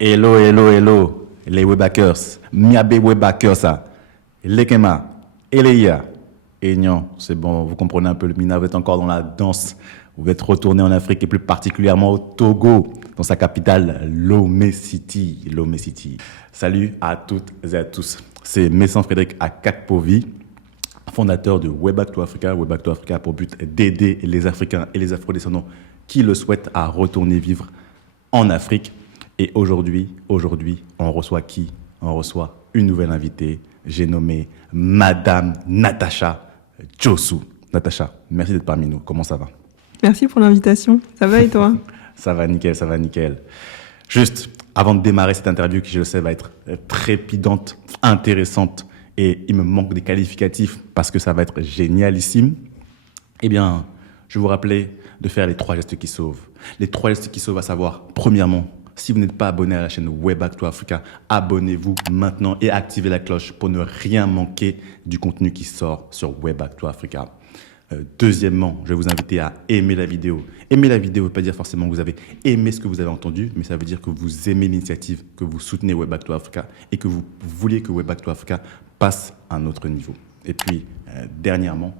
Hello, hello, hello, les webhackers, miabe webhackers, ça, lekema, eleia, et non, c'est bon, vous comprenez un peu le mina, vous êtes encore dans la danse, vous êtes retourné en Afrique et plus particulièrement au Togo, dans sa capitale, Lomé City, Lomé City. Salut à toutes et à tous, c'est Messan Frédéric Akakpovi, fondateur de Webhack to Africa. Webhack to Africa a pour but d'aider les Africains et les Afro-descendants qui le souhaitent à retourner vivre en Afrique. Et aujourd'hui, on reçoit qui? On reçoit une nouvelle invitée. J'ai nommé Madame Natacha Djossou. Natacha, merci d'être parmi nous. Comment ça va? Merci pour l'invitation. Ça va et toi? Ça va nickel, ça va nickel. Juste, avant de démarrer cette interview qui, je le sais, va être trépidante, intéressante, et il me manque des qualificatifs parce que ça va être génialissime, eh bien, je vais vous rappeler de faire les 3 gestes qui sauvent. Les 3 gestes qui sauvent, à savoir, premièrement, si vous n'êtes pas abonné à la chaîne Webhack to Africa, abonnez-vous maintenant et activez la cloche pour ne rien manquer du contenu qui sort sur Webhack to Africa. Deuxièmement, je vais vous inviter à aimer la vidéo. Aimer la vidéo ne veut pas dire forcément que vous avez aimé ce que vous avez entendu, mais ça veut dire que vous aimez l'initiative, que vous soutenez Webhack to Africa et que vous vouliez que Webhack to Africa passe à un autre niveau. Et puis, dernièrement,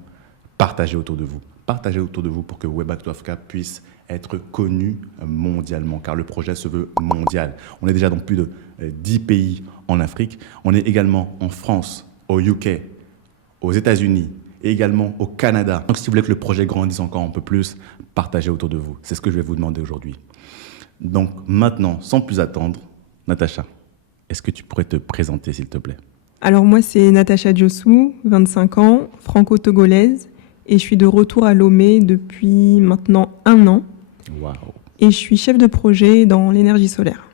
partagez autour de vous. Partagez autour de vous pour que Webhack to Africa puisse être connu mondialement, car le projet se veut mondial. On est déjà dans plus de 10 pays en Afrique. On est également en France, au UK, aux États-Unis et également au Canada. Donc, si vous voulez que le projet grandisse encore un peu plus, partagez autour de vous. C'est ce que je vais vous demander aujourd'hui. Donc, maintenant, sans plus attendre, Natacha, est-ce que tu pourrais te présenter, s'il te plaît? Alors moi, c'est Natacha Djossou, 25 ans, franco-togolaise, et je suis de retour à Lomé depuis maintenant 1 an. Waouh. Et je suis chef de projet dans l'énergie solaire.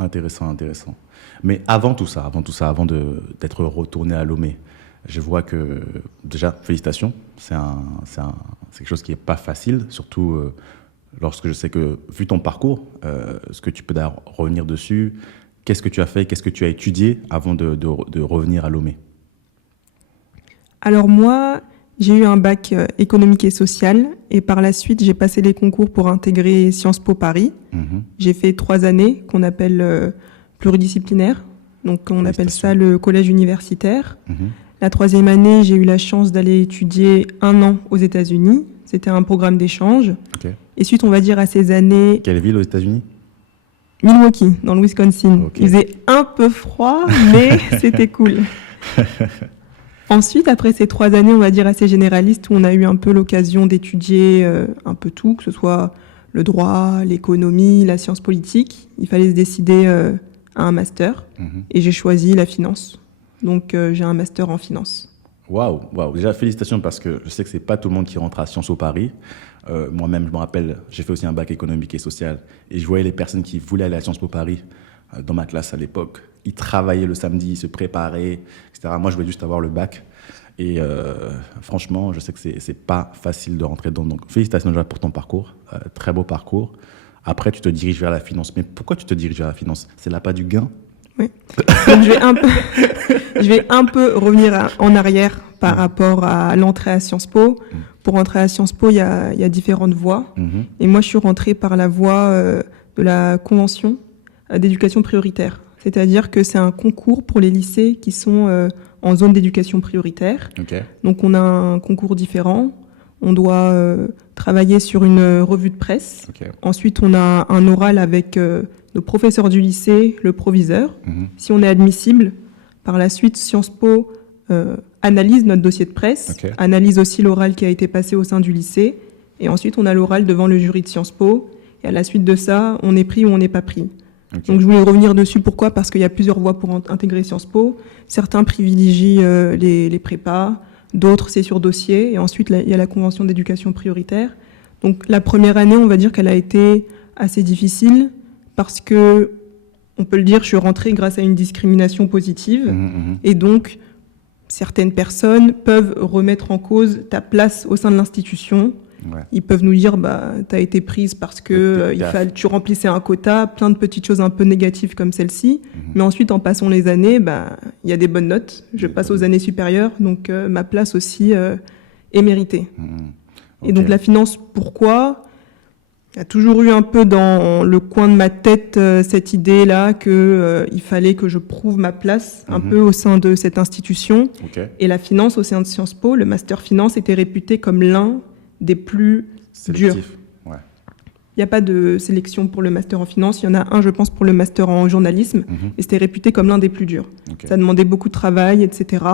Intéressant, intéressant. Mais avant tout ça, avant d'être retourné à Lomé, je vois que, déjà, félicitations, c'est quelque chose qui n'est pas facile, surtout lorsque je sais que, vu ton parcours, ce que tu peux d'ailleurs revenir dessus, qu'est-ce que tu as fait, qu'est-ce que tu as étudié avant de revenir à Lomé? Alors moi, j'ai eu un bac économique et social, et par la suite, j'ai passé les concours pour intégrer Sciences Po Paris. J'ai fait 3 années qu'on appelle pluridisciplinaires, donc on appelle ça le collège universitaire. La 3e année, j'ai eu la chance d'aller étudier 1 an aux États-Unis. C'était un programme d'échange. Okay. Et suite, on va dire, à ces années... Quelle ville aux États-Unis? Milwaukee, dans le Wisconsin. Okay. Il faisait un peu froid, mais c'était cool. Ensuite, après ces 3 années, on va dire, assez généralistes, où on a eu un peu l'occasion d'étudier un peu tout, que ce soit le droit, l'économie, la science politique, il fallait se décider à un master. Et j'ai choisi la finance. Donc, j'ai un master en finance. Waouh, waouh. Déjà, félicitations parce que je sais que c'est pas tout le monde qui rentre à Sciences Po Paris. Moi-même, je me rappelle, j'ai fait aussi un bac économique et social. Et je voyais les personnes qui voulaient aller à Sciences Po Paris dans ma classe à l'époque. Ils travaillaient le samedi, ils se préparaient, etc. Moi, je voulais juste avoir le bac. Et franchement, je sais que c'est pas facile de rentrer dedans. Donc, félicitations déjà pour ton parcours. Très beau parcours. Après, tu te diriges vers la finance. Mais pourquoi tu te diriges vers la finance? C'est l'appât du gain? Oui. Donc, je vais un peu revenir en arrière par rapport à l'entrée à Sciences Po. Pour entrer à Sciences Po, il y a différentes voies. Et moi, je suis rentrée par la voie de la convention d'éducation prioritaire. C'est-à-dire que c'est un concours pour les lycées qui sont en zone d'éducation prioritaire. Okay. Donc, on a un concours différent. On doit travailler sur une revue de presse. Okay. Ensuite, on a un oral avec nos professeurs du lycée, le proviseur. Si on est admissible, par la suite, Sciences Po analyse notre dossier de presse, Okay. analyse aussi l'oral qui a été passé au sein du lycée. Et ensuite, on a l'oral devant le jury de Sciences Po. Et à la suite de ça, on est pris ou on n'est pas pris. Okay. Donc, je voulais revenir dessus. Pourquoi? Parce qu'il y a plusieurs voies pour intégrer Sciences Po. Certains privilégient les prépas. D'autres, c'est sur dossier. Et ensuite, il y a la convention d'éducation prioritaire. Donc, la première année, on va dire qu'elle a été assez difficile parce que, on peut le dire, je suis rentrée grâce à une discrimination positive. Et donc, certaines personnes peuvent remettre en cause ta place au sein de l'institution. Ouais. Ils peuvent nous dire, t'as été prise parce que tu remplissais un quota, plein de petites choses un peu négatives comme celle-ci. Mais ensuite, en passant les années, il y a des bonnes notes. Je passe aux années supérieures, donc ma place aussi est méritée. Okay. Et donc la finance, pourquoi? Il y a toujours eu un peu dans le coin de ma tête cette idée-là que il fallait que je prouve ma place un peu au sein de cette institution. Okay. Et la finance au sein de Sciences Po, le master finance était réputé comme l'un des plus durs. Ouais. Il n'y a pas de sélection pour le master en finance. Il y en a un, je pense, pour le master en journalisme. Et c'était réputé comme l'un des plus durs. Okay. Ça demandait beaucoup de travail, etc.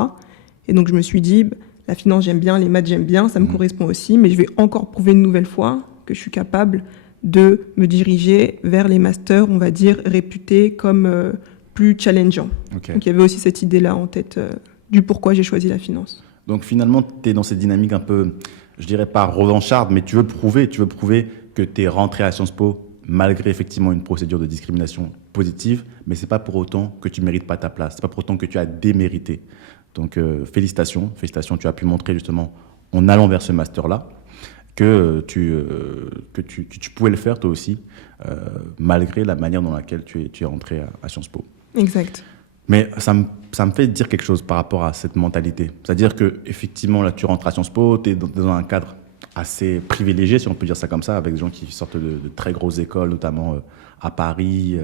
Et donc, je me suis dit, la finance, j'aime bien, les maths, j'aime bien, ça me correspond aussi, mais je vais encore prouver une nouvelle fois que je suis capable de me diriger vers les masters, on va dire, réputés comme plus challengeants. Okay. Donc, il y avait aussi cette idée-là en tête du pourquoi j'ai choisi la finance. Donc, finalement, tu es dans cette dynamique un peu, je dirais pas revancharde, mais tu veux prouver que tu es rentré à Sciences Po malgré effectivement une procédure de discrimination positive, mais c'est pas pour autant que tu mérites pas ta place, c'est pas pour autant que tu as démérité. Donc félicitations, tu as pu montrer justement en allant vers ce master-là que tu pouvais le faire toi aussi, malgré la manière dans laquelle tu es rentré à Sciences Po. Exact. Mais ça me fait dire quelque chose par rapport à cette mentalité. C'est-à-dire que effectivement là tu rentres à Sciences Po, tu es dans un cadre assez privilégié, si on peut dire ça comme ça, avec des gens qui sortent de très grosses écoles, notamment à Paris,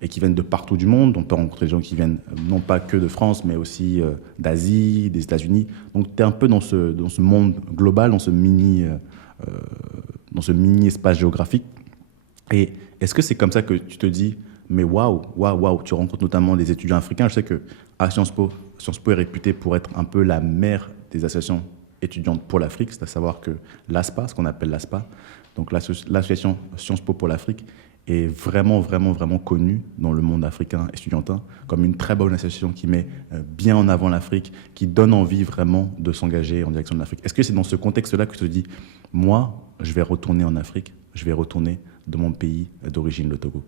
et qui viennent de partout du monde. On peut rencontrer des gens qui viennent non pas que de France, mais aussi d'Asie, des États-Unis. Donc tu es un peu dans ce monde global, dans ce mini espace géographique. Et est-ce que c'est comme ça que tu te dis, mais waouh, tu rencontres notamment des étudiants africains. Je sais qu'à Sciences Po est réputée pour être un peu la mère des associations étudiantes pour l'Afrique, c'est à savoir que l'ASPA, ce qu'on appelle l'ASPA, donc l'association Sciences Po pour l'Afrique, est vraiment connue dans le monde africain estudiantin comme une très bonne association qui met bien en avant l'Afrique, qui donne envie vraiment de s'engager en direction de l'Afrique. Est-ce que c'est dans ce contexte-là que tu te dis, moi, je vais retourner en Afrique, je vais retourner dans mon pays d'origine, le Togo?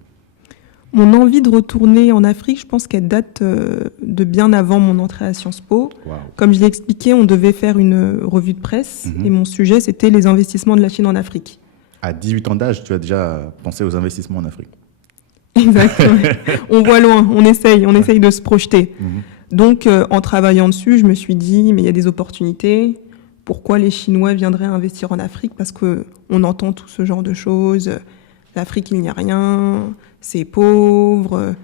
Mon envie de retourner en Afrique, je pense qu'elle date de bien avant mon entrée à Sciences Po. Wow. Comme je l'ai expliqué, on devait faire une revue de presse et mon sujet, c'était les investissements de la Chine en Afrique. À 18 ans d'âge, tu as déjà pensé aux investissements en Afrique. Exactement. On voit loin, on essaye de se projeter. Donc, en travaillant dessus, je me suis dit, mais il y a des opportunités. Pourquoi les Chinois viendraient investir en Afrique? Parce qu'on entend tout ce genre de choses. L'Afrique, il n'y a rien, c'est pauvre,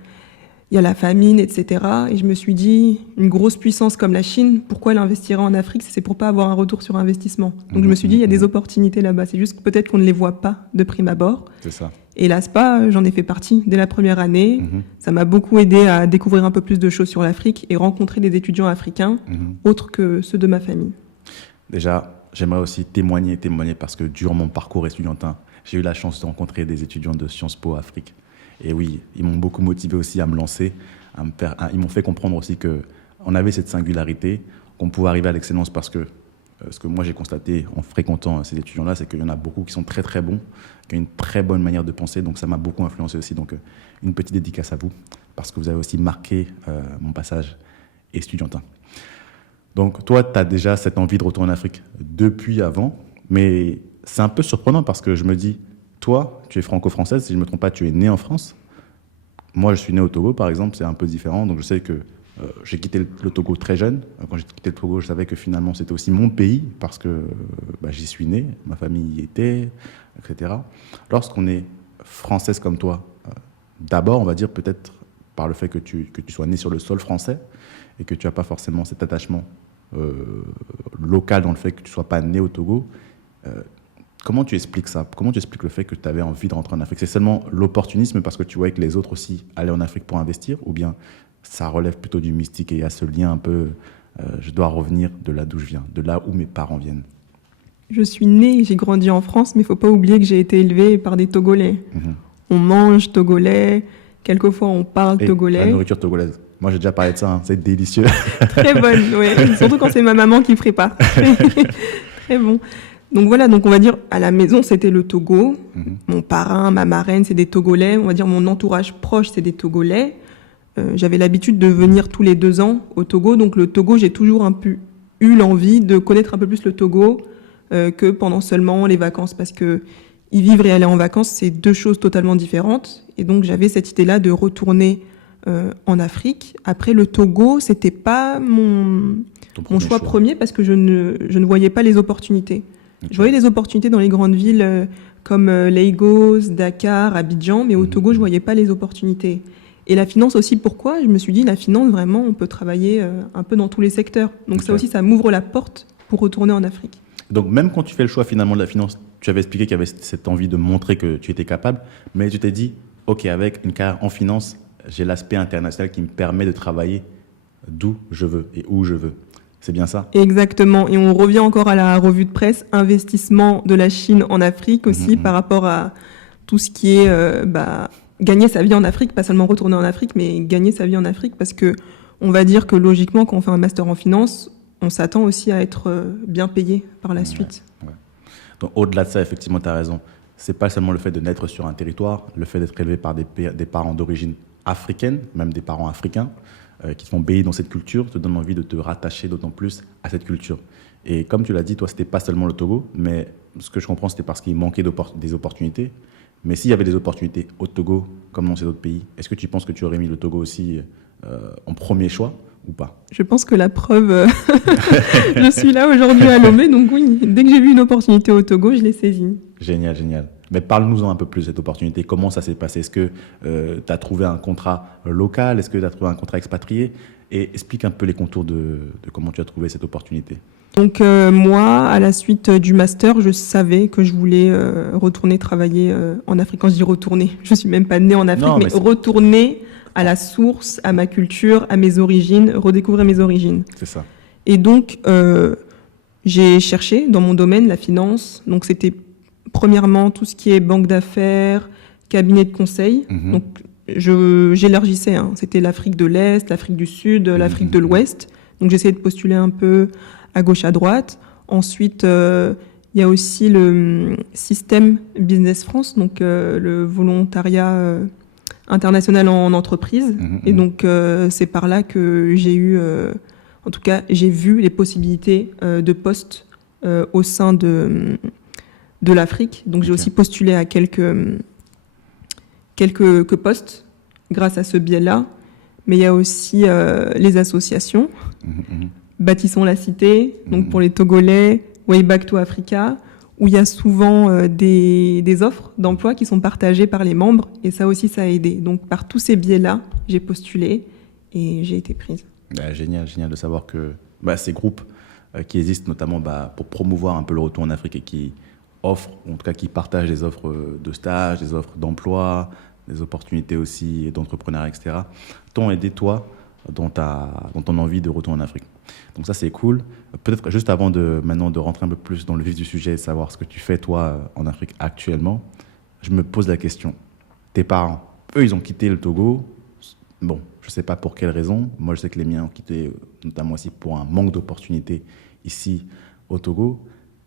il y a la famine, etc. Et je me suis dit, une grosse puissance comme la Chine, pourquoi elle investirait en Afrique? C'est pour pas avoir un retour sur investissement. Donc je me suis dit, il y a des opportunités là-bas. C'est juste que peut-être qu'on ne les voit pas de prime abord. C'est ça. Et l'ASPA, j'en ai fait partie dès la première année. Ça m'a beaucoup aidé à découvrir un peu plus de choses sur l'Afrique et rencontrer des étudiants africains, autres que ceux de ma famille. Déjà, j'aimerais aussi témoigner parce que durant mon parcours estudiantin, j'ai eu la chance de rencontrer des étudiants de Sciences Po Afrique. Et oui, ils m'ont beaucoup motivé aussi à me lancer. Ils m'ont fait comprendre aussi qu'on avait cette singularité, qu'on pouvait arriver à l'excellence parce que ce que moi j'ai constaté en fréquentant ces étudiants-là, c'est qu'il y en a beaucoup qui sont très très bons, qui ont une très bonne manière de penser. Donc ça m'a beaucoup influencé aussi. Donc une petite dédicace à vous parce que vous avez aussi marqué mon passage estudiantin. Donc toi, tu as déjà cette envie de retourner en Afrique depuis avant, mais c'est un peu surprenant parce que je me dis, toi, tu es franco-française, si je ne me trompe pas, tu es née en France. Moi, je suis né au Togo, par exemple, c'est un peu différent. Donc je sais que j'ai quitté le Togo très jeune. Quand j'ai quitté le Togo, je savais que finalement, c'était aussi mon pays parce que j'y suis né, ma famille y était, etc. Lorsqu'on est française comme toi, d'abord, on va dire peut-être par le fait que tu sois né sur le sol français et que tu n'as pas forcément cet attachement local dans le fait que tu ne sois pas né au Togo, comment tu expliques ça? Comment tu expliques le fait que tu avais envie de rentrer en Afrique? C'est seulement l'opportunisme parce que tu voyais que les autres aussi allaient en Afrique pour investir, ou bien ça relève plutôt du mystique et il y a ce lien un peu je dois revenir de là d'où je viens, de là où mes parents viennent? Je suis née, j'ai grandi en France, mais il ne faut pas oublier que j'ai été élevée par des Togolais. On mange togolais, quelquefois on parle togolais. La nourriture togolaise. Moi, j'ai déjà parlé de ça, hein. C'est délicieux. Très bonne, oui. Surtout quand c'est ma maman qui prépare. Très bon. Donc voilà, donc on va dire, à la maison, c'était le Togo. Mon parrain, ma marraine, c'est des Togolais. On va dire, mon entourage proche, c'est des Togolais. J'avais l'habitude de venir tous les 2 ans au Togo. Donc le Togo, j'ai toujours un peu eu l'envie de connaître un peu plus le Togo que pendant seulement les vacances. Parce que y vivre et aller en vacances, c'est 2 choses totalement différentes. Et donc j'avais cette idée-là de retourner en Afrique. Après, le Togo, c'était pas mon choix premier parce que je ne voyais pas les opportunités. Okay. Je voyais des opportunités dans les grandes villes comme Lagos, Dakar, Abidjan, mais au Togo, je voyais pas les opportunités. Et la finance aussi, pourquoi? Je me suis dit, la finance, vraiment, on peut travailler un peu dans tous les secteurs. Donc ça aussi, ça m'ouvre la porte pour retourner en Afrique. Donc même quand tu fais le choix finalement de la finance, tu avais expliqué qu'il y avait cette envie de montrer que tu étais capable, mais tu t'es dit, ok, avec une carrière en finance, j'ai l'aspect international qui me permet de travailler d'où je veux et où je veux. C'est bien ça? Exactement. Et on revient encore à la revue de presse, investissement de la Chine en Afrique aussi, par rapport à tout ce qui est gagner sa vie en Afrique, pas seulement retourner en Afrique, mais gagner sa vie en Afrique, parce que on va dire que logiquement, quand on fait un master en finance, on s'attend aussi à être bien payé par la suite. Ouais. Donc au-delà de ça, effectivement, tu as raison. C'est pas seulement le fait de naître sur un territoire, le fait d'être élevé par des parents d'origine africaine, même des parents africains, qui te font baigner dans cette culture, te donne envie de te rattacher d'autant plus à cette culture. Et comme tu l'as dit, toi, c'était pas seulement le Togo, mais ce que je comprends, c'était parce qu'il manquait des opportunités. Mais s'il y avait des opportunités au Togo, comme dans ces autres pays, est-ce que tu penses que tu aurais mis le Togo aussi en premier choix ou pas? Je pense que la preuve, je suis là aujourd'hui à Lomé, donc oui, dès que j'ai vu une opportunité au Togo, je l'ai saisie. Génial, génial. Mais parle-nous-en un peu plus de cette opportunité. Comment ça s'est passé? Est-ce que tu as trouvé un contrat local? Est-ce que tu as trouvé un contrat expatrié? Et explique un peu les contours de comment tu as trouvé cette opportunité. Donc moi, à la suite du master, je savais que je voulais retourner travailler en Afrique. Quand je dis retourner, je suis même pas née en Afrique, mais retourner à la source, à ma culture, à mes origines, redécouvrir mes origines. C'est ça. Et donc, j'ai cherché dans mon domaine la finance. Donc c'était premièrement tout ce qui est banque d'affaires, cabinet de conseil. Donc j'élargissais. C'était l'Afrique de l'Est, l'Afrique du Sud, l'Afrique de l'Ouest. Donc j'essayais de postuler un peu à gauche, à droite. Ensuite, il y a aussi le système Business France, donc le volontariat international en entreprise. Et donc, c'est par là que j'ai eu, en tout cas, j'ai vu les possibilités de postes au sein de l'Afrique. Donc, j'ai aussi postulé à quelques postes grâce à ce biais-là. Mais il y a aussi les associations. Bâtissons la cité, donc pour les Togolais, Way Back to Africa, où il y a souvent des offres d'emploi qui sont partagées par les membres, et ça aussi, ça a aidé. Donc par tous ces biais-là, j'ai postulé et j'ai été prise. Génial, génial de savoir que ces groupes qui existent notamment pour promouvoir un peu le retour en Afrique et qui offrent, en tout cas qui partagent des offres de stage, des offres d'emploi, des opportunités aussi d'entrepreneuriat, etc., t'ont aidé toi dans ton envie de retour en Afrique. Donc ça, c'est cool. Peut-être juste avant maintenant de rentrer un peu plus dans le vif du sujet et de savoir ce que tu fais, toi, en Afrique actuellement, je me pose la question. Tes parents, eux, ils ont quitté le Togo. Bon, je ne sais pas pour quelle raison. Moi, je sais que les miens ont quitté, notamment aussi pour un manque d'opportunités ici au Togo.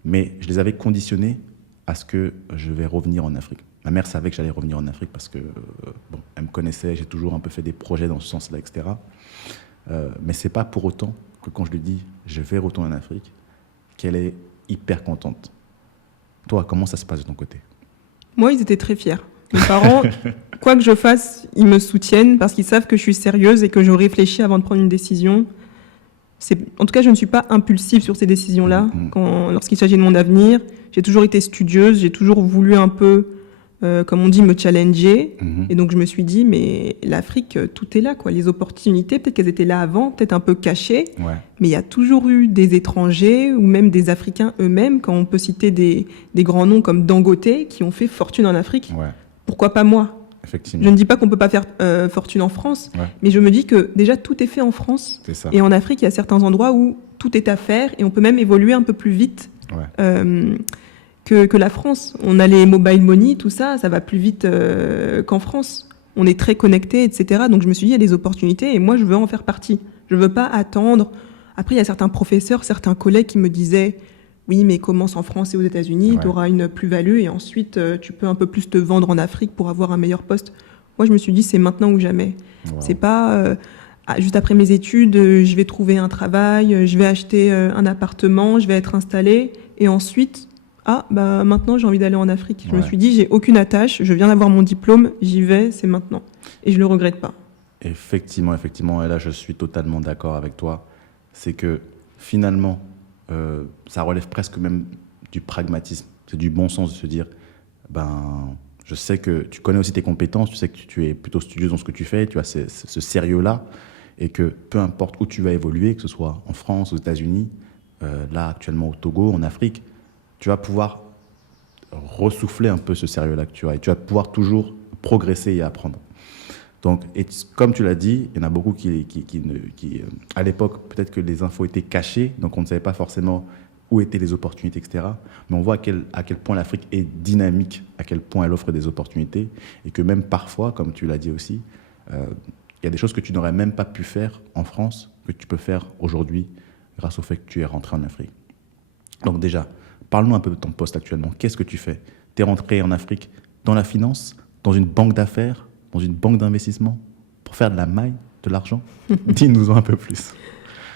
Mais je les avais conditionnés à ce que je vais revenir en Afrique. Ma mère savait que j'allais revenir en Afrique parce que, elle me connaissait, j'ai toujours un peu fait des projets dans ce sens-là, etc. Mais c'est pas pour autant que quand je lui dis je vais retourner en Afrique, qu'elle est hyper contente. Toi, comment ça se passe de ton côté? Moi, ils étaient très fiers. Mes parents, quoi que je fasse, ils me soutiennent parce qu'ils savent que je suis sérieuse et que je réfléchis avant de prendre une décision. En tout cas, je ne suis pas impulsive sur ces décisions-là. Lorsqu'il s'agit de mon avenir, j'ai toujours été studieuse, j'ai toujours voulu un peu, comme on dit, me challenger. Et donc, je me suis dit, mais l'Afrique, tout est là, quoi. Les opportunités, peut-être qu'elles étaient là avant, peut-être un peu cachées. Ouais. Mais il y a toujours eu des étrangers ou même des Africains eux-mêmes, quand on peut citer des grands noms comme Dangote, qui ont fait fortune en Afrique. Ouais. Pourquoi pas moi? Effectivement. Je ne dis pas qu'on ne peut pas faire fortune en France, mais je me dis que déjà tout est fait en France. C'est ça. Et en Afrique, il y a certains endroits où tout est à faire et on peut même évoluer un peu plus vite que la France. On a les mobile money, tout ça, ça va plus vite qu'en France. On est très connectés, etc. Donc je me suis dit, il y a des opportunités et moi, je veux en faire partie. Je ne veux pas attendre. Après, il y a certains professeurs, certains collègues qui me disaient, oui, mais commence en France et aux États-Unis, tu auras une plus-value et ensuite tu peux un peu plus te vendre en Afrique pour avoir un meilleur poste. Moi, je me suis dit, c'est maintenant ou jamais. Wow. C'est pas juste après mes études, je vais trouver un travail, je vais acheter un appartement, je vais être installée et ensuite, maintenant j'ai envie d'aller en Afrique. Je me suis dit, j'ai aucune attache, je viens d'avoir mon diplôme, j'y vais, c'est maintenant. Et je le regrette pas. Effectivement, et là je suis totalement d'accord avec toi. C'est que finalement, ça relève presque même du pragmatisme. C'est du bon sens de se dire, je sais que tu connais aussi tes compétences, tu sais que tu es plutôt studieuse dans ce que tu fais, tu as ce sérieux-là, et que peu importe où tu vas évoluer, que ce soit en France, aux États-Unis, là actuellement au Togo, en Afrique, tu vas pouvoir ressouffler un peu ce sérieux-là que tu as, et tu vas pouvoir toujours progresser et apprendre. Donc, et comme tu l'as dit, il y en a beaucoup à l'époque, peut-être que les infos étaient cachées, donc on ne savait pas forcément où étaient les opportunités, etc. Mais on voit à quel point l'Afrique est dynamique, à quel point elle offre des opportunités, et que même parfois, comme tu l'as dit aussi, il y a des choses que tu n'aurais même pas pu faire en France, que tu peux faire aujourd'hui, grâce au fait que tu es rentré en Afrique. Donc déjà, parle-nous un peu de ton poste actuellement. Qu'est-ce que tu fais? Tu es rentré en Afrique dans la finance, dans une banque d'affaires, dans une banque d'investissement, pour faire de la maille, de l'argent? Dis-nous-en un peu plus.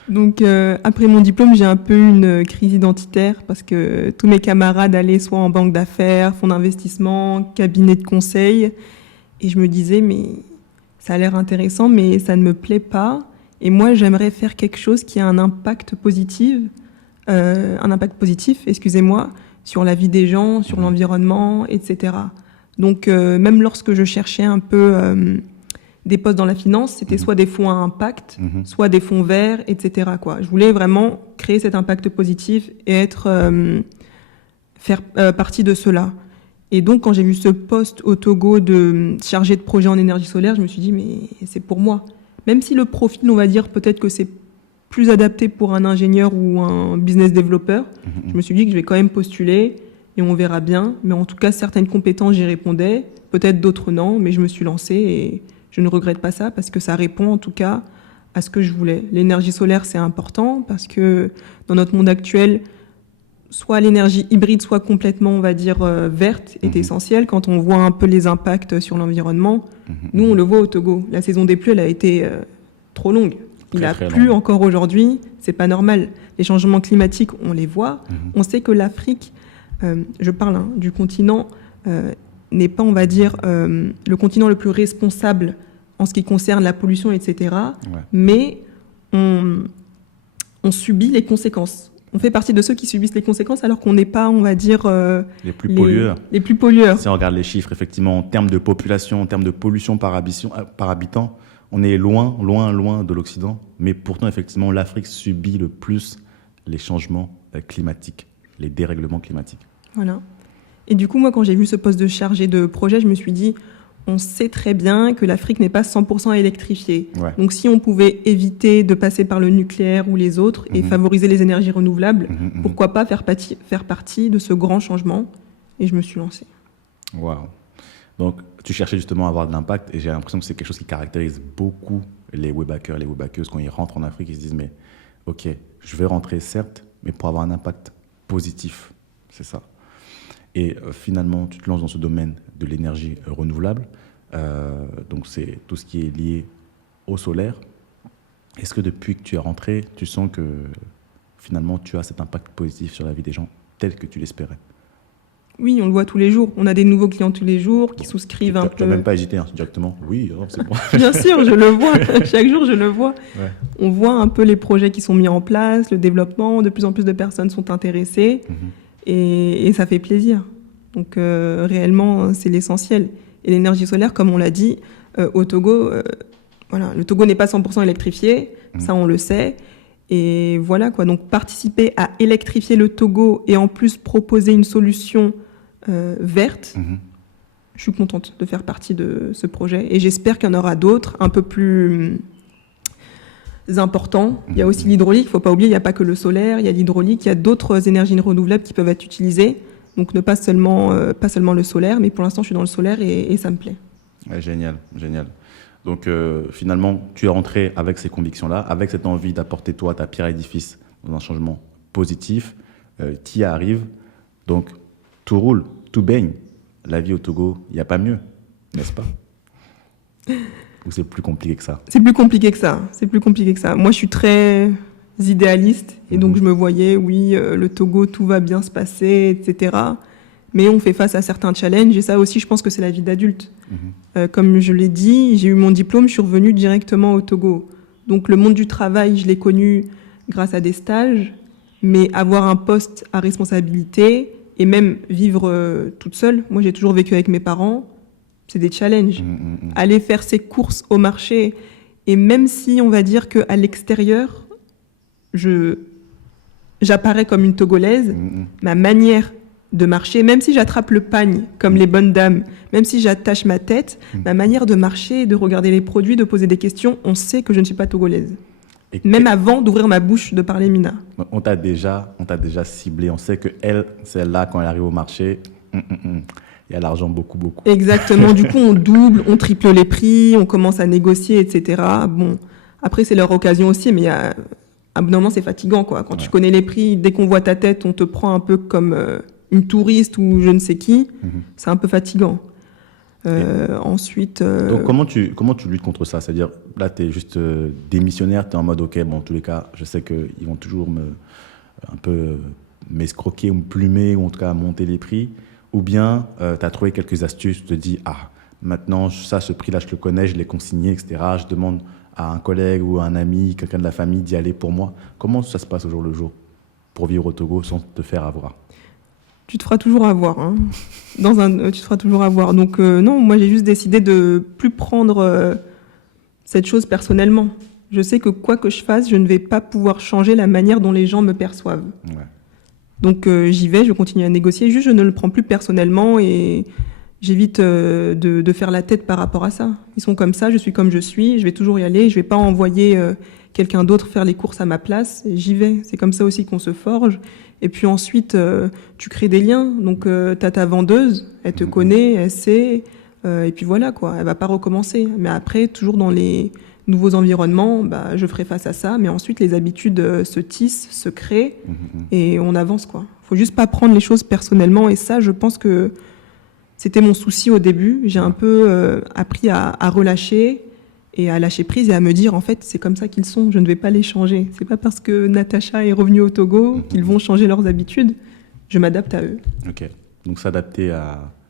Donc, après mon diplôme, j'ai un peu eu une crise identitaire parce que tous mes camarades allaient soit en banque d'affaires, fonds d'investissement, cabinet de conseil. Et je me disais, mais ça a l'air intéressant, mais ça ne me plaît pas. Et moi, j'aimerais faire quelque chose qui a un impact positif, excusez-moi, sur la vie des gens, sur l'environnement, etc. Donc, même lorsque je cherchais un peu des postes dans la finance, c'était soit des fonds à impact, soit des fonds verts, etc. quoi. Je voulais vraiment créer cet impact positif et faire partie de cela. Et donc, quand j'ai vu ce poste au Togo de chargé de projet en énergie solaire, je me suis dit, mais c'est pour moi. Même si le profil, on va dire, peut-être que c'est plus adapté pour un ingénieur ou un business developer, je me suis dit que je vais quand même postuler et on verra bien. Mais en tout cas, certaines compétences, j'y répondais, peut-être d'autres non, mais je me suis lancée et je ne regrette pas ça parce que ça répond en tout cas à ce que je voulais. L'énergie solaire, c'est important parce que dans notre monde actuel, soit l'énergie hybride, soit complètement, on va dire, verte est essentielle. Quand on voit un peu les impacts sur l'environnement, nous, on le voit au Togo. La saison des pluies, elle a été trop longue. Il a plu encore aujourd'hui, c'est pas normal. Les changements climatiques, on les voit. On sait que l'Afrique, je parle du continent, n'est pas, on va dire, le continent le plus responsable en ce qui concerne la pollution, etc. Ouais. Mais on subit les conséquences. On fait partie de ceux qui subissent les conséquences alors qu'on n'est pas, on va dire, les plus pollueurs. Les plus pollueurs. Si on regarde les chiffres, effectivement, en termes de population, en termes de pollution par habitant, on est loin, loin, loin de l'Occident. Mais pourtant, effectivement, l'Afrique subit le plus les changements climatiques, les dérèglements climatiques. Voilà. Et du coup, moi, quand j'ai vu ce poste de chargé de projet, je me suis dit, on sait très bien que l'Afrique n'est pas 100% électrifiée. Ouais. Donc, si on pouvait éviter de passer par le nucléaire ou les autres et favoriser les énergies renouvelables, pourquoi pas faire partie de ce grand changement? Et je me suis lancée. Waouh. Donc, tu cherchais justement à avoir de l'impact et j'ai l'impression que c'est quelque chose qui caractérise beaucoup les webhackers, les webhackeuses. Quand ils rentrent en Afrique, ils se disent, mais ok, je vais rentrer certes, mais pour avoir un impact positif. C'est ça. Et finalement, tu te lances dans ce domaine de l'énergie renouvelable. Donc, c'est tout ce qui est lié au solaire. Est-ce que depuis que tu es rentré, tu sens que finalement, tu as cet impact positif sur la vie des gens tel que tu l'espérais? Oui, on le voit tous les jours. On a des nouveaux clients tous les jours qui souscrivent un peu. Tu n'as même pas hésité directement? Oui, c'est bon. Bien sûr, je le vois. Chaque jour, je le vois. Ouais. On voit un peu les projets qui sont mis en place, le développement. De plus en plus de personnes sont intéressées. Et ça fait plaisir. Donc réellement, c'est l'essentiel. Et l'énergie solaire, comme on l'a dit, au Togo, voilà, le Togo n'est pas 100% électrifié, ça on le sait. Et voilà quoi. Donc participer à électrifier le Togo et en plus proposer une solution verte, je suis contente de faire partie de ce projet. Et j'espère qu'il y en aura d'autres, un peu plus importants. Il y a aussi l'hydraulique, il ne faut pas oublier, il n'y a pas que le solaire, il y a l'hydraulique, il y a d'autres énergies renouvelables qui peuvent être utilisées. Donc pas seulement le solaire, mais pour l'instant je suis dans le solaire et ça me plaît. Ouais, génial, génial. Donc finalement, tu es rentré avec ces convictions-là, avec cette envie d'apporter toi ta pierre à l'édifice dans un changement positif. Tu y arrives, donc tout roule, tout baigne. La vie au Togo, il n'y a pas mieux, n'est-ce pas? Ou c'est plus compliqué que ça? C'est plus compliqué que ça, c'est plus compliqué que ça. Moi je suis très idéaliste et donc je me voyais, oui, le Togo, tout va bien se passer, etc. Mais on fait face à certains challenges et ça aussi, je pense que c'est la vie d'adulte. Comme je l'ai dit, j'ai eu mon diplôme, je suis revenue directement au Togo. Donc le monde du travail, je l'ai connu grâce à des stages, mais avoir un poste à responsabilité et même vivre toute seule. Moi, j'ai toujours vécu avec mes parents. C'est des challenges. Aller faire ses courses au marché, et même si on va dire qu'à l'extérieur, j'apparais comme une Togolaise, ma manière de marcher, même si j'attrape le pagne comme les bonnes dames, même si j'attache ma tête, ma manière de marcher, de regarder les produits, de poser des questions, on sait que je ne suis pas Togolaise. Même avant d'ouvrir ma bouche, de parler Mina. On t'a déjà ciblé. On sait que elle, celle-là, quand elle arrive au marché, il y a l'argent beaucoup. Exactement. Du coup, on double, on triple les prix, on commence à négocier, etc. Bon, après, c'est leur occasion aussi, mais à un moment, c'est fatigant, quoi. Quand tu connais les prix, dès qu'on voit ta tête, on te prend un peu comme une touriste ou je ne sais qui. C'est un peu fatigant. Ensuite... Donc, comment tu luttes contre ça? C'est-à-dire, là, tu es juste démissionnaire, tu es en mode, OK, bon, en tous les cas, je sais qu'ils vont toujours m'escroquer ou me plumer, ou en tout cas monter les prix. Ou bien, tu as trouvé quelques astuces, tu te dis, maintenant, ce prix-là, je le connais, je l'ai consigné, etc. Je demande à un collègue ou à un ami, quelqu'un de la famille d'y aller pour moi. Comment ça se passe au jour le jour pour vivre au Togo sans te faire avoir? Tu te feras toujours avoir. Hein. Tu te feras toujours avoir. Donc non, moi j'ai juste décidé de plus prendre cette chose personnellement. Je sais que quoi que je fasse, je ne vais pas pouvoir changer la manière dont les gens me perçoivent. Ouais. Donc j'y vais, je continue à négocier. Juste, je ne le prends plus personnellement et j'évite de faire la tête par rapport à ça. Ils sont comme ça, je suis comme je suis. Je vais toujours y aller. Je vais pas envoyer quelqu'un d'autre faire les courses à ma place. Et j'y vais. C'est comme ça aussi qu'on se forge. Et puis ensuite, tu crées des liens. Donc, t'as ta vendeuse, elle te connaît, elle sait. Et puis voilà, quoi. Elle va pas recommencer. Mais après, toujours dans les nouveaux environnements, je ferai face à ça. Mais ensuite, les habitudes se tissent, se créent. Et on avance, quoi. Faut juste pas prendre les choses personnellement. Et ça, je pense que c'était mon souci au début. J'ai un peu appris à relâcher et à lâcher prise et à me dire, en fait, c'est comme ça qu'ils sont, je ne vais pas les changer. C'est pas parce que Natacha est revenue au Togo qu'ils vont changer leurs habitudes. Je m'adapte à eux. Ok. Donc s'adapter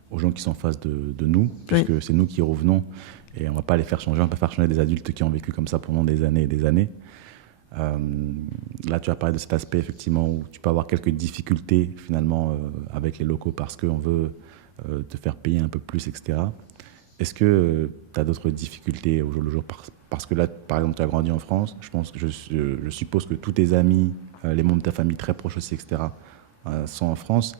aux gens qui sont en face de nous, puisque c'est nous qui revenons et on va pas les faire changer, on va pas faire changer des adultes qui ont vécu comme ça pendant des années et des années. Là, tu as parlé de cet aspect, effectivement, où tu peux avoir quelques difficultés, finalement, avec les locaux parce qu'on veut te faire payer un peu plus, etc. Est-ce que tu as d'autres difficultés au jour le jour parce que là, par exemple, tu as grandi en France. Je suppose que tous tes amis, les membres de ta famille très proches aussi, etc., sont en France.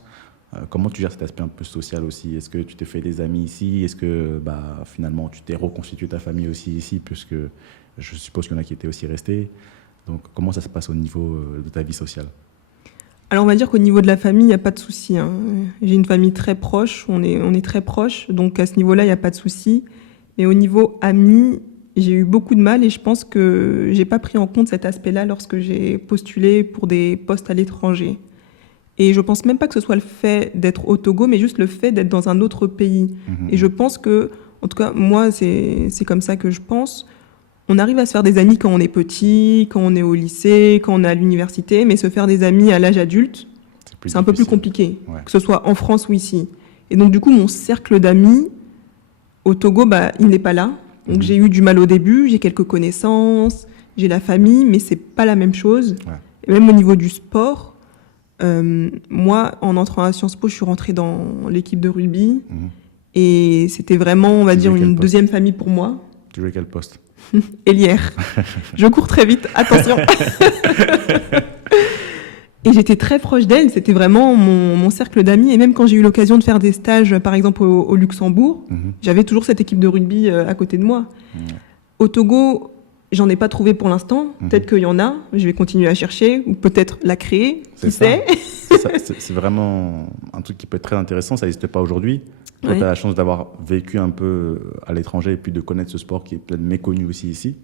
Comment tu gères cet aspect un peu social aussi? Est-ce que tu t'es fait des amis ici? Est-ce que finalement, tu t'es reconstitué ta famille aussi ici? Puisque je suppose qu'il y en a qui étaient aussi restés. Donc, comment ça se passe au niveau de ta vie sociale? Alors, on va dire qu'au niveau de la famille, il n'y a pas de souci. Hein. J'ai une famille très proche, on est très proches, donc à ce niveau-là, il n'y a pas de souci. Mais au niveau amis, j'ai eu beaucoup de mal et je pense que j'ai pas pris en compte cet aspect-là lorsque j'ai postulé pour des postes à l'étranger. Et je pense même pas que ce soit le fait d'être au Togo, mais juste le fait d'être dans un autre pays. Et je pense que, en tout cas, moi, c'est comme ça que je pense. On arrive à se faire des amis quand on est petit, quand on est au lycée, quand on est à l'université, mais se faire des amis à l'âge adulte, c'est un peu plus compliqué, que ce soit en France ou ici. Et donc, du coup, mon cercle d'amis au Togo, il n'est pas là. Donc, j'ai eu du mal au début, j'ai quelques connaissances, j'ai la famille, mais c'est pas la même chose. Et même au niveau du sport, moi, en entrant à Sciences Po, je suis rentrée dans l'équipe de rugby. Et c'était vraiment, on va dire, une deuxième famille pour moi. Tu jouais quel poste? Ailière. Je cours très vite, attention. Et j'étais très proche d'elle, c'était vraiment mon cercle d'amis. Et même quand j'ai eu l'occasion de faire des stages, par exemple au Luxembourg, j'avais toujours cette équipe de rugby à côté de moi. Au Togo, j'en ai pas trouvé pour l'instant. Peut-être qu'il y en a, je vais continuer à chercher, ou peut-être la créer, qui sait. C'est vraiment un truc qui peut être très intéressant, ça n'existe pas aujourd'hui. Toi, tu as la chance d'avoir vécu un peu à l'étranger et puis de connaître ce sport qui est peut-être méconnu aussi ici.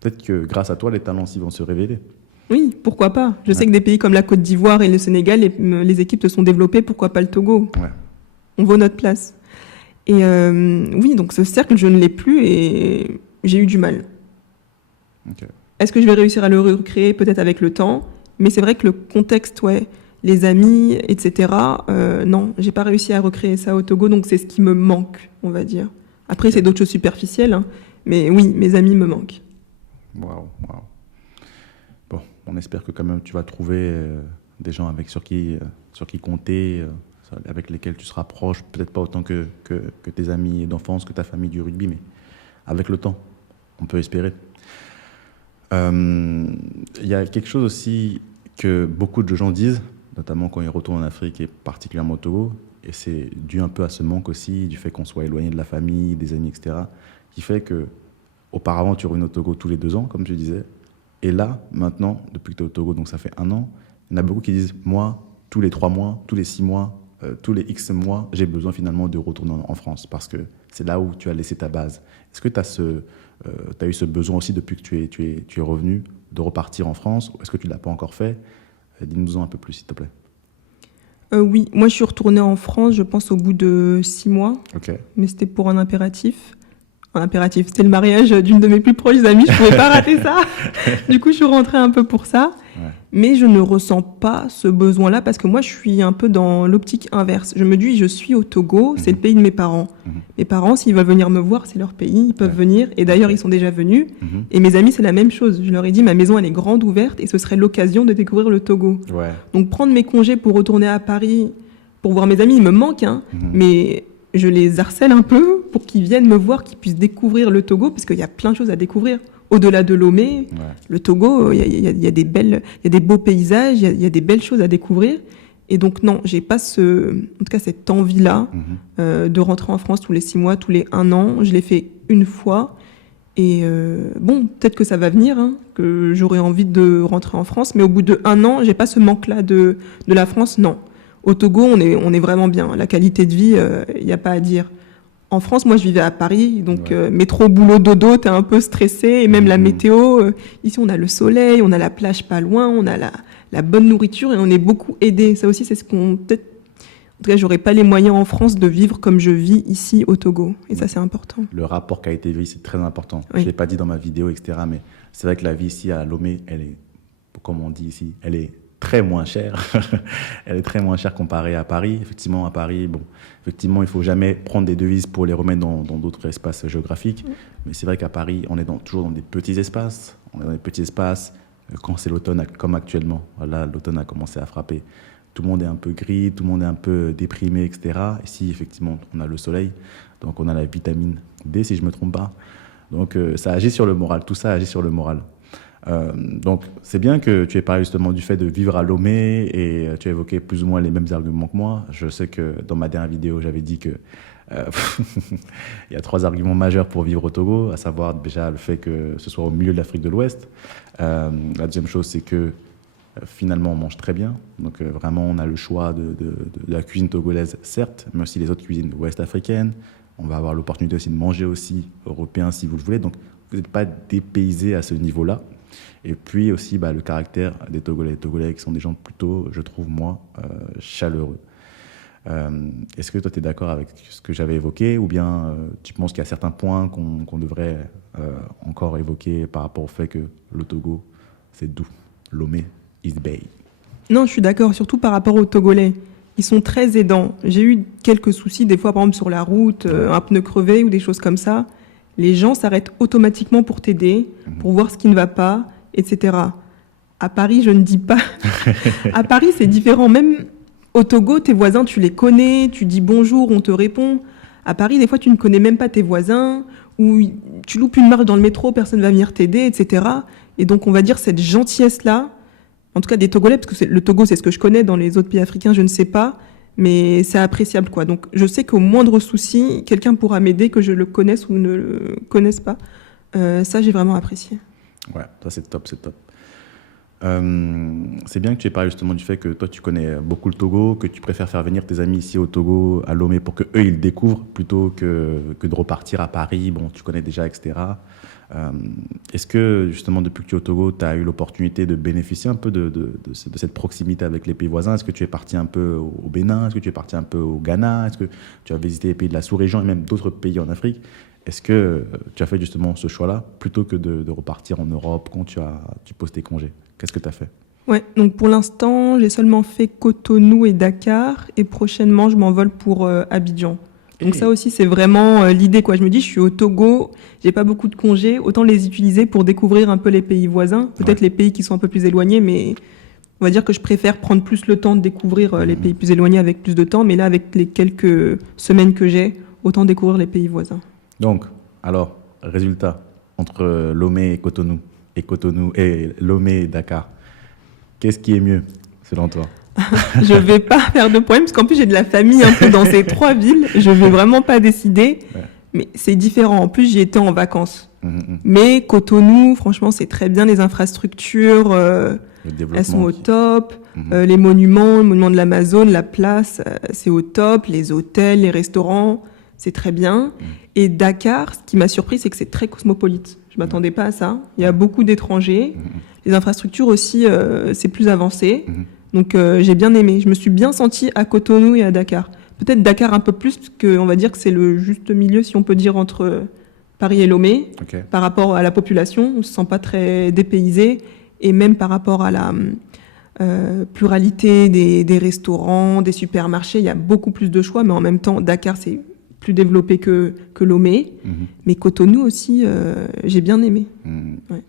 Peut-être que grâce à toi, les talents aussi vont se révéler. Oui, pourquoi pas. Je sais que des pays comme la Côte d'Ivoire et le Sénégal, les équipes se sont développées, pourquoi pas le Togo? On vaut notre place. Et oui, donc ce cercle, je ne l'ai plus et j'ai eu du mal. Est-ce que je vais réussir à le recréer? Peut-être avec le temps. Mais c'est vrai que le contexte, les amis, etc. Non, j'ai pas réussi à recréer ça au Togo, donc c'est ce qui me manque, on va dire. Après, c'est d'autres choses superficielles, hein, mais oui, mes amis me manquent. Waouh. Bon, on espère que quand même tu vas trouver des gens sur qui compter. avec lesquels tu seras proche, peut-être pas autant que tes amis d'enfance, que ta famille du rugby, mais avec le temps, on peut espérer. Il y a quelque chose aussi que beaucoup de gens disent, notamment quand ils retournent en Afrique et particulièrement au Togo, et c'est dû un peu à ce manque aussi, du fait qu'on soit éloigné de la famille, des amis, etc., qui fait que auparavant tu revenais au Togo tous les 2 ans, comme tu disais, et là, maintenant, depuis que tu es au Togo, donc ça fait 1 an, il y en a beaucoup qui disent, moi, tous les 3 mois, tous les 6 mois, tous les X mois, j'ai besoin finalement de retourner en France, parce que c'est là où tu as laissé ta base. Est-ce que tu as eu ce besoin aussi depuis que tu es revenu de repartir en France, ou est-ce que tu ne l'as pas encore fait? Dis-nous-en un peu plus, s'il te plaît. Oui, moi je suis retournée en France, je pense au bout de 6 mois, Ok. mais c'était pour un impératif. Un impératif, c'était le mariage d'une de mes plus proches amies, je pouvais pas rater ça. Du coup, je suis rentrée un peu pour ça. Ouais. Mais je ne ressens pas ce besoin-là parce que moi, je suis un peu dans l'optique inverse. Je me dis, je suis au Togo, c'est le pays de mes parents. Mes parents, s'ils veulent venir me voir, c'est leur pays, ils peuvent venir. Et d'ailleurs, ils sont déjà venus. Et mes amis, c'est la même chose. Je leur ai dit, ma maison, elle est grande ouverte et ce serait l'occasion de découvrir le Togo. Ouais. Donc, prendre mes congés pour retourner à Paris, pour voir mes amis, il me manque, hein. Mais je les harcèle un peu pour qu'ils viennent me voir, qu'ils puissent découvrir le Togo, parce qu'il y a plein de choses à découvrir. Au-delà de Lomé, le Togo, il y a des beaux paysages, il y a des belles choses à découvrir. Et donc non, j'ai pas en tout cas cette envie-là de rentrer en France tous les 6 mois, tous les 1 an. Je l'ai fait une fois. Et bon, peut-être que ça va venir, hein, que j'aurai envie de rentrer en France. Mais au bout de 1 an, j'ai pas ce manque-là de la France, non. Au Togo, on est vraiment bien. La qualité de vie, il n'y a pas à dire. En France, moi, je vivais à Paris, donc métro, boulot, dodo, t'es un peu stressé. Et même la météo, ici, on a le soleil, on a la plage pas loin, on a la bonne nourriture et on est beaucoup aidé. Ça aussi, c'est ce qu'on peut-être... En tout cas, j'aurais pas les moyens en France de vivre comme je vis ici au Togo. Et ça, c'est important. Le rapport qualité-vie, c'est très important. Oui. Je l'ai pas dit dans ma vidéo, etc. Mais c'est vrai que la vie ici à Lomé, elle est, comme on dit ici, elle est très moins chère. Elle est très moins chère comparée à Paris. Effectivement, à Paris, bon, effectivement, il faut jamais prendre des devises pour les remettre dans d'autres espaces géographiques. Mais c'est vrai qu'à Paris, on est toujours dans des petits espaces. On est dans des petits espaces. Quand c'est l'automne, comme actuellement, là, l'automne a commencé à frapper. Tout le monde est un peu gris, tout le monde est un peu déprimé, etc. Ici, effectivement, on a le soleil, donc on a la vitamine D, si je ne me trompe pas. Donc, ça agit sur le moral, tout ça agit sur le moral. Donc, c'est bien que tu aies parlé justement du fait de vivre à Lomé et tu as évoqué plus ou moins les mêmes arguments que moi. Je sais que dans ma dernière vidéo, j'avais dit que il y a 3 arguments majeurs pour vivre au Togo, à savoir déjà le fait que ce soit au milieu de l'Afrique de l'Ouest. La deuxième chose, c'est que finalement, on mange très bien. Donc, vraiment, on a le choix de la cuisine togolaise, certes, mais aussi les autres cuisines ouest-africaines. On va avoir l'opportunité aussi de manger aussi européen si vous le voulez. Donc, vous n'êtes pas dépaysé à ce niveau-là. Et puis aussi, le caractère des Togolais. Les Togolais qui sont des gens plutôt, je trouve, moi, chaleureux. Est-ce que toi, tu es d'accord avec ce que j'avais évoqué ou bien tu penses qu'il y a certains points qu'on devrait encore évoquer par rapport au fait que le Togo, c'est doux. Lomé is bay. Non, je suis d'accord, surtout par rapport aux Togolais. Ils sont très aidants. J'ai eu quelques soucis, des fois, par exemple, sur la route, un pneu crevé ou des choses comme ça. Les gens s'arrêtent automatiquement pour t'aider, pour voir ce qui ne va pas, etc. À Paris, je ne dis pas. À Paris, c'est différent. Même au Togo, tes voisins, tu les connais, tu dis bonjour, on te répond. À Paris, des fois, tu ne connais même pas tes voisins, ou tu loupes une marche dans le métro, personne ne va venir t'aider, etc. Et donc, on va dire cette gentillesse-là, en tout cas des Togolais, parce que le Togo, c'est ce que je connais, dans les autres pays africains, je ne sais pas, mais c'est appréciable, quoi. Donc, je sais qu'au moindre souci, quelqu'un pourra m'aider, que je le connaisse ou ne le connaisse pas. Ça, j'ai vraiment apprécié. Ouais, ça c'est top, c'est top. C'est bien que tu aies parlé justement du fait que toi, tu connais beaucoup le Togo, que tu préfères faire venir tes amis ici au Togo, à Lomé, pour qu'eux, ils le découvrent, plutôt que de repartir à Paris, bon, tu connais déjà, etc. Est-ce que, justement, depuis que tu es au Togo, tu as eu l'opportunité de bénéficier un peu de cette proximité avec les pays voisins? Est-ce que tu es parti un peu au Bénin? Est-ce que tu es parti un peu au Ghana? Est-ce que tu as visité les pays de la sous-région et même d'autres pays en Afrique? Est-ce que tu as fait justement ce choix-là, plutôt que de repartir en Europe quand tu poses tes congés? Qu'est-ce que tu as fait? Ouais, donc pour l'instant, j'ai seulement fait Cotonou et Dakar, et prochainement, je m'envole pour Abidjan. Donc ça aussi, c'est vraiment l'idée, quoi. Je me dis, je suis au Togo, j'ai pas beaucoup de congés, autant les utiliser pour découvrir un peu les pays voisins, peut-être les pays qui sont un peu plus éloignés, mais on va dire que je préfère prendre plus le temps de découvrir les pays plus éloignés avec plus de temps, mais là, avec les quelques semaines que j'ai, autant découvrir les pays voisins. Donc, alors, résultat, entre Lomé et Cotonou et Lomé et Dakar, qu'est-ce qui est mieux, selon toi? Je vais pas faire de problème, parce qu'en plus, j'ai de la famille un peu dans ces 3 villes. Je vais vraiment pas décider, mais c'est différent. En plus, j'y étais en vacances. Mais Cotonou, franchement, c'est très bien. Les infrastructures, elles sont au top. Les monuments, le monument de l'Amazone, la place, c'est au top. Les hôtels, les restaurants, c'est très bien. Et Dakar, ce qui m'a surpris, c'est que c'est très cosmopolite. Je m'attendais pas à ça. Il y a beaucoup d'étrangers. Les infrastructures aussi, c'est plus avancé. Donc j'ai bien aimé. Je me suis bien sentie à Cotonou et à Dakar. Peut-être Dakar un peu plus, parce qu'on va dire que c'est le juste milieu, si on peut dire, entre Paris et Lomé. Okay. Par rapport à la population, on ne se sent pas très dépaysé. Et même par rapport à la pluralité des restaurants, des supermarchés, il y a beaucoup plus de choix. Mais en même temps, Dakar, c'est plus développé que Lomé. Mais Cotonou aussi, j'ai bien aimé. Ouais.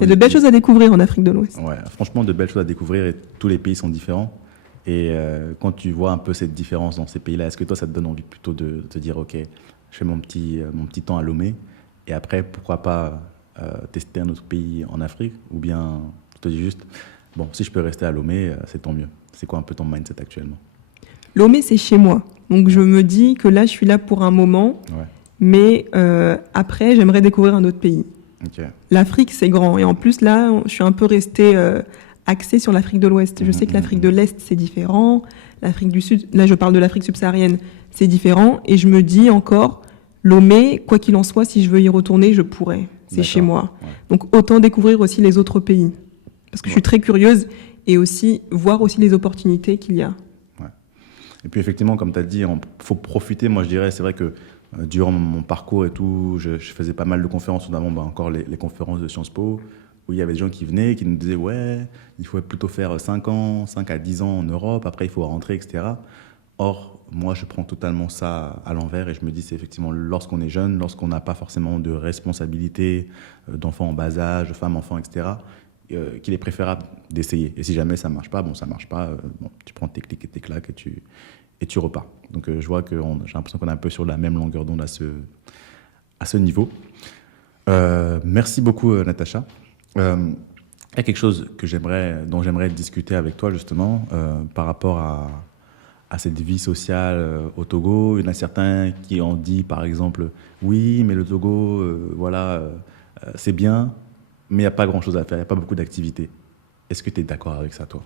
Il y a de belles choses à découvrir en Afrique de l'Ouest. Ouais, franchement, de belles choses à découvrir et tous les pays sont différents. Et quand tu vois un peu cette différence dans ces pays-là, est-ce que toi, ça te donne envie plutôt de te dire, OK, je fais mon petit temps à Lomé et après, pourquoi pas tester un autre pays en Afrique? Ou bien tu te dis juste, bon, si je peux rester à Lomé, c'est tant mieux. C'est quoi un peu ton mindset actuellement? Lomé, c'est chez moi. Donc je me dis que là, je suis là pour un moment. Ouais. Mais après, j'aimerais découvrir un autre pays. Okay. L'Afrique, c'est grand. Et en plus, là, je suis un peu restée axée sur l'Afrique de l'Ouest. Je sais que l'Afrique de l'Est, c'est différent. L'Afrique du Sud, là, je parle de l'Afrique subsaharienne, c'est différent. Et je me dis encore, Lomé, quoi qu'il en soit, si je veux y retourner, je pourrais. C'est chez moi. Ouais. Donc, autant découvrir aussi les autres pays. Parce que je suis très curieuse et aussi voir aussi les opportunités qu'il y a. Ouais. Et puis, effectivement, comme tu as dit, il faut profiter. Moi, je dirais, c'est vrai que durant mon parcours et tout, je faisais pas mal de conférences, notamment encore les conférences de Sciences Po, où il y avait des gens qui venaient, qui nous disaient « Ouais, il faut plutôt faire 5 à 10 ans en Europe, après il faut rentrer, etc. » Or, moi, je prends totalement ça à l'envers et je me dis c'est effectivement lorsqu'on est jeune, lorsqu'on n'a pas forcément de responsabilité d'enfants en bas âge, de femmes, enfants, etc., qu'il est préférable d'essayer. Et si jamais ça ne marche pas, bon, ça ne marche pas, bon, tu prends tes clics et tes claques et tu repars. Donc je vois que j'ai l'impression qu'on est un peu sur la même longueur d'onde à ce niveau. Merci beaucoup Natacha. Il y a quelque chose dont j'aimerais discuter avec toi justement par rapport à cette vie sociale au Togo. Il y en a certains qui ont dit par exemple oui mais le Togo c'est bien mais il n'y a pas grand chose à faire, il n'y a pas beaucoup d'activités. Est-ce que tu es d'accord avec ça toi?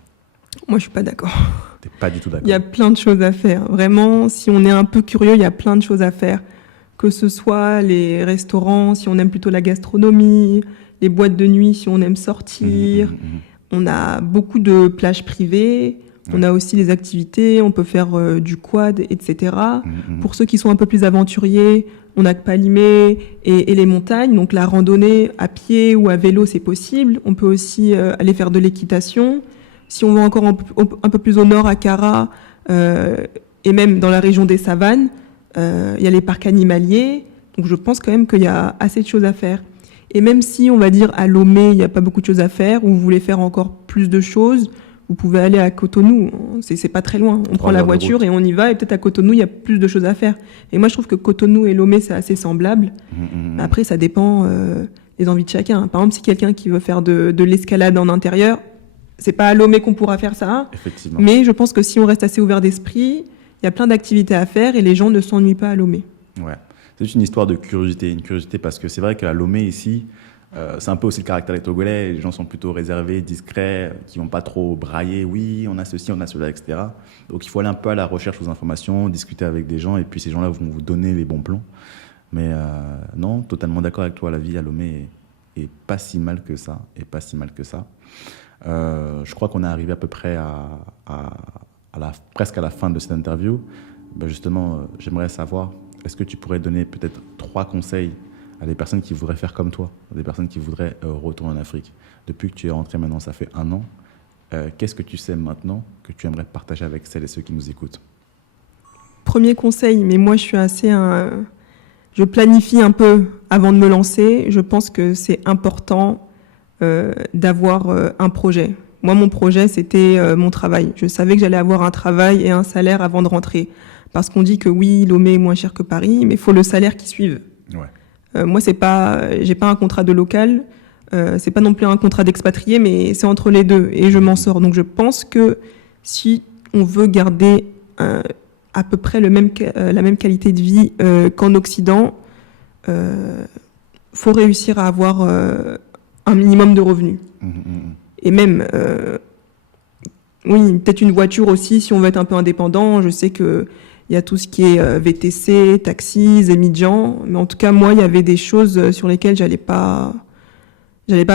Moi, je suis pas d'accord. T'es pas du tout d'accord. Il y a plein de choses à faire. Vraiment, si on est un peu curieux, il y a plein de choses à faire. Que ce soit les restaurants, si on aime plutôt la gastronomie, les boîtes de nuit, si on aime sortir. On a beaucoup de plages privées. On a aussi des activités. On peut faire du quad, etc. Pour ceux qui sont un peu plus aventuriers, on a Kpalimé et les montagnes. Donc la randonnée à pied ou à vélo, c'est possible. On peut aussi aller faire de l'équitation. Si on va encore un peu plus au nord, à Kara, et même dans la région des savanes, il y a les parcs animaliers. Donc je pense quand même qu'il y a assez de choses à faire. Et même si, on va dire, à Lomé, il n'y a pas beaucoup de choses à faire, ou vous voulez faire encore plus de choses, vous pouvez aller à Cotonou. C'est pas très loin. On prend la voiture et on y va. Et peut-être à Cotonou, il y a plus de choses à faire. Et moi, je trouve que Cotonou et Lomé, c'est assez semblable. Après, ça dépend des envies de chacun. Par exemple, si quelqu'un qui veut faire de l'escalade en intérieur, c'est pas à Lomé qu'on pourra faire ça. Effectivement. Mais je pense que si on reste assez ouvert d'esprit, il y a plein d'activités à faire et les gens ne s'ennuient pas à Lomé. Ouais. C'est une histoire de curiosité. Une curiosité parce que c'est vrai qu'à Lomé, ici, c'est un peu aussi le caractère des Togolais. Les gens sont plutôt réservés, discrets, qui vont pas trop brailler. Oui, on a ceci, on a cela, etc. Donc il faut aller un peu à la recherche aux informations, discuter avec des gens et puis ces gens-là vont vous donner les bons plans. Mais non, totalement d'accord avec toi. La vie à Lomé est pas si mal que ça. Je crois qu'on est arrivé à peu près presque à la fin de cette interview. Justement, j'aimerais savoir, est-ce que tu pourrais donner peut-être 3 conseils à des personnes qui voudraient faire comme toi, à des personnes qui voudraient retourner en Afrique? Depuis que tu es rentré maintenant, ça fait 1 an. Qu'est-ce que tu sais maintenant que tu aimerais partager avec celles et ceux qui nous écoutent? Premier conseil, mais moi je suis assez... Je planifie un peu avant de me lancer. Je pense que c'est important d'avoir un projet. Moi, mon projet, c'était mon travail. Je savais que j'allais avoir un travail et un salaire avant de rentrer. Parce qu'on dit que oui, Lomé est moins cher que Paris, mais il faut le salaire qui suive. Ouais. Moi, j'ai pas un contrat de local, c'est pas non plus un contrat d'expatrié, mais c'est entre les deux et je m'en sors. Donc, je pense que si on veut garder à peu près la même qualité de vie qu'en Occident, faut réussir à avoir un minimum de revenus. Et même, oui, peut-être une voiture aussi, si on veut être un peu indépendant. Je sais qu'il y a tout ce qui est VTC, taxis, Zemidjan. Mais en tout cas, moi, il y avait des choses sur lesquelles j'allais pas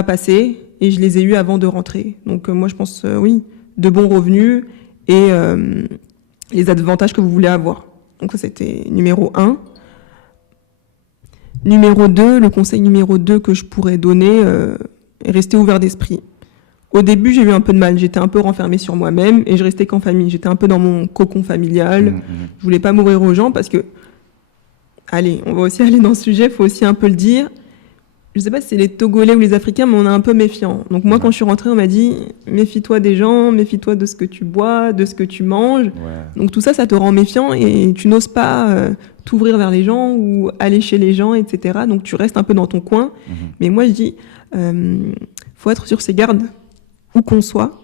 passer. Et je les ai eues avant de rentrer. Donc, moi, je pense, oui, de bons revenus et les avantages que vous voulez avoir. Donc, ça, c'était numéro 1. Numéro 2, le conseil numéro 2 que je pourrais donner est rester ouvert d'esprit. Au début, j'ai eu un peu de mal. J'étais un peu renfermée sur moi-même et je restais qu'en famille. J'étais un peu dans mon cocon familial. Je voulais pas m'ouvrir aux gens parce que, allez, on va aussi aller dans ce sujet, il faut aussi un peu le dire. Je sais pas si c'est les Togolais ou les Africains, mais on est un peu méfiants. Donc moi, quand je suis rentrée, on m'a dit « Méfie-toi des gens, méfie-toi de ce que tu bois, de ce que tu manges. » Donc tout ça, ça te rend méfiant et tu n'oses pas t'ouvrir vers les gens ou aller chez les gens, etc. Donc tu restes un peu dans ton coin. Mais moi, je dis faut être sur ses gardes, où qu'on soit,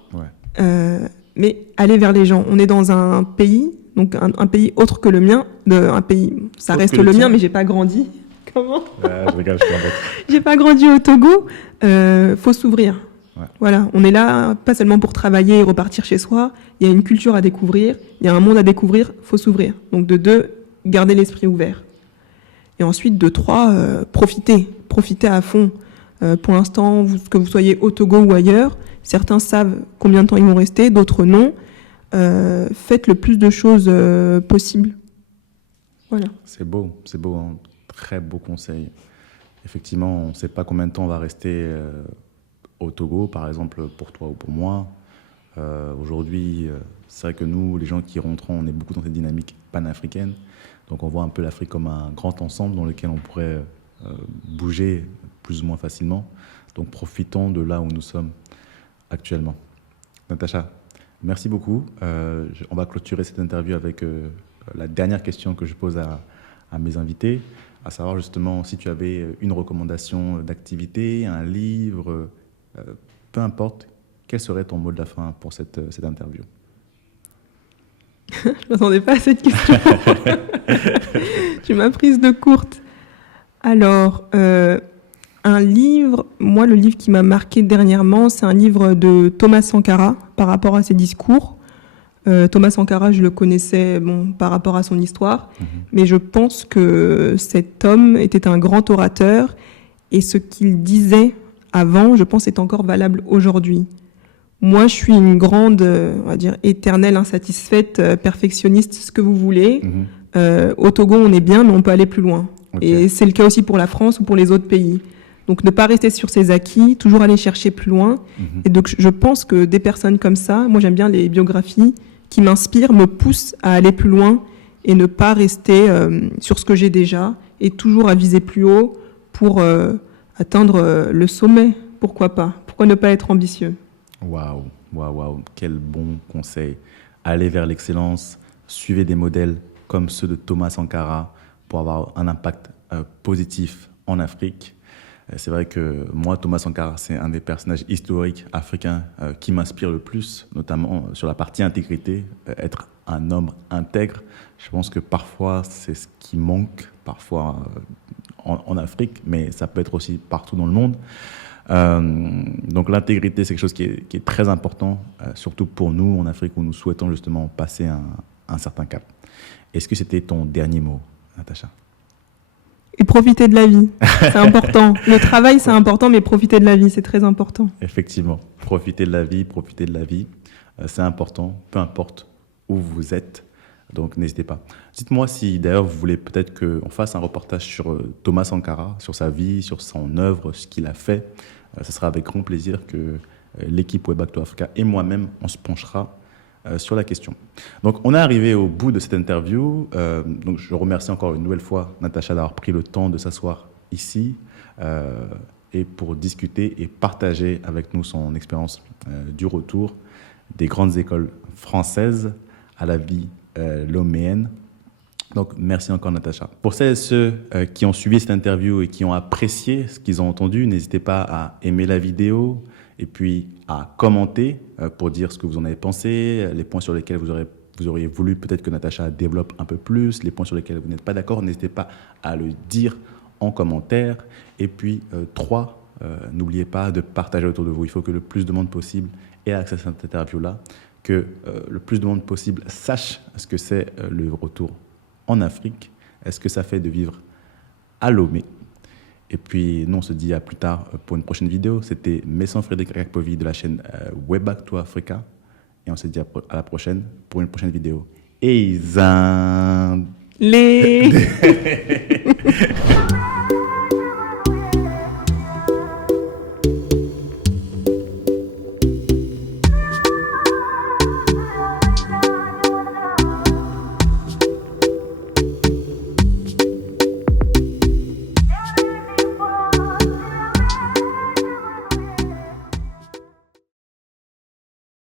mais aller vers les gens. On est dans un pays, donc un pays autre que le mien, un pays, ça reste le mien, mais j'ai pas grandi. Comment ? Je rigole, je t'embête. J'ai pas grandi au Togo. Faut s'ouvrir. Voilà, on est là pas seulement pour travailler et repartir chez soi. Il y a une culture à découvrir, il y a un monde à découvrir. Faut s'ouvrir. Donc de 2, garder l'esprit ouvert. Et ensuite de 3, profiter à fond. Pour l'instant, que vous soyez au Togo ou ailleurs, certains savent combien de temps ils vont rester, d'autres non. Faites le plus de choses possible. Voilà. C'est beau, hein. Très beau conseil. Effectivement, on ne sait pas combien de temps on va rester au Togo, par exemple, pour toi ou pour moi. Aujourd'hui, c'est vrai que nous, les gens qui rentrons, on est beaucoup dans cette dynamique panafricaine. Donc on voit un peu l'Afrique comme un grand ensemble dans lequel on pourrait bouger plus ou moins facilement. Donc profitons de là où nous sommes actuellement. Natacha, merci beaucoup. On va clôturer cette interview avec la dernière question que je pose à mes invités, à savoir justement si tu avais une recommandation d'activité, un livre, peu importe, quel serait ton mot de la fin pour cette interview ? Je ne m'attendais pas à cette question. Tu m'as prise de courte. Alors, un livre, moi le livre qui m'a marqué dernièrement, c'est un livre de Thomas Sankara par rapport à ses discours. Thomas Sankara, je le connaissais par rapport à son histoire, mais je pense que cet homme était un grand orateur et ce qu'il disait avant, je pense, est encore valable aujourd'hui. Moi, je suis une grande, on va dire, éternelle insatisfaite, perfectionniste, ce que vous voulez. Au Togo, on est bien, mais on peut aller plus loin. Et c'est le cas aussi pour la France ou pour les autres pays. Donc, ne pas rester sur ses acquis, toujours aller chercher plus loin. Et donc, je pense que des personnes comme ça, moi, j'aime bien les biographies qui m'inspirent, me poussent à aller plus loin et ne pas rester sur ce que j'ai déjà et toujours à viser plus haut pour atteindre le sommet. Pourquoi pas ? Pourquoi ne pas être ambitieux ? Waouh, quel bon conseil. Allez vers l'excellence, suivez des modèles comme ceux de Thomas Sankara pour avoir un impact positif en Afrique. C'est vrai que moi, Thomas Sankara, c'est un des personnages historiques africains qui m'inspire le plus, notamment sur la partie intégrité, être un homme intègre. Je pense que parfois, c'est ce qui manque, parfois en Afrique, mais ça peut être aussi partout dans le monde. Donc l'intégrité, c'est quelque chose qui est très important, surtout pour nous en Afrique où nous souhaitons justement passer un certain cap. Est-ce que c'était ton dernier mot, Natacha ? Et profiter de la vie, c'est important. Le travail, c'est important, mais profiter de la vie, c'est très important. Effectivement, profiter de la vie, c'est important, peu importe où vous êtes, donc n'hésitez pas. Dites-moi si d'ailleurs vous voulez peut-être qu'on fasse un reportage sur Thomas Sankara, sur sa vie, sur son œuvre, ce qu'il a fait. Ce sera avec grand plaisir que l'équipe Way Back to Africa et moi-même, on se penchera sur la question. Donc, on est arrivé au bout de cette interview. Donc, je remercie encore une nouvelle fois Natacha d'avoir pris le temps de s'asseoir ici. et pour discuter et partager avec nous son expérience du retour des grandes écoles françaises à la vie loméenne. Donc, merci encore, Natacha. Pour celles et ceux qui ont suivi cette interview et qui ont apprécié ce qu'ils ont entendu, n'hésitez pas à aimer la vidéo et puis à commenter pour dire ce que vous en avez pensé, les points sur lesquels vous auriez voulu peut-être que Natacha développe un peu plus, les points sur lesquels vous n'êtes pas d'accord, n'hésitez pas à le dire en commentaire. Et puis, 3, n'oubliez pas de partager autour de vous. Il faut que le plus de monde possible ait accès à cette interview-là, que le plus de monde possible sache ce que c'est le retour en Afrique, est-ce que ça fait de vivre à Lomé. Et puis, nous, on se dit à plus tard pour une prochaine vidéo. C'était Messan Frédéric Akpovi de la chaîne Web Back to Africa. Et on se dit à la prochaine pour une prochaine vidéo. Et les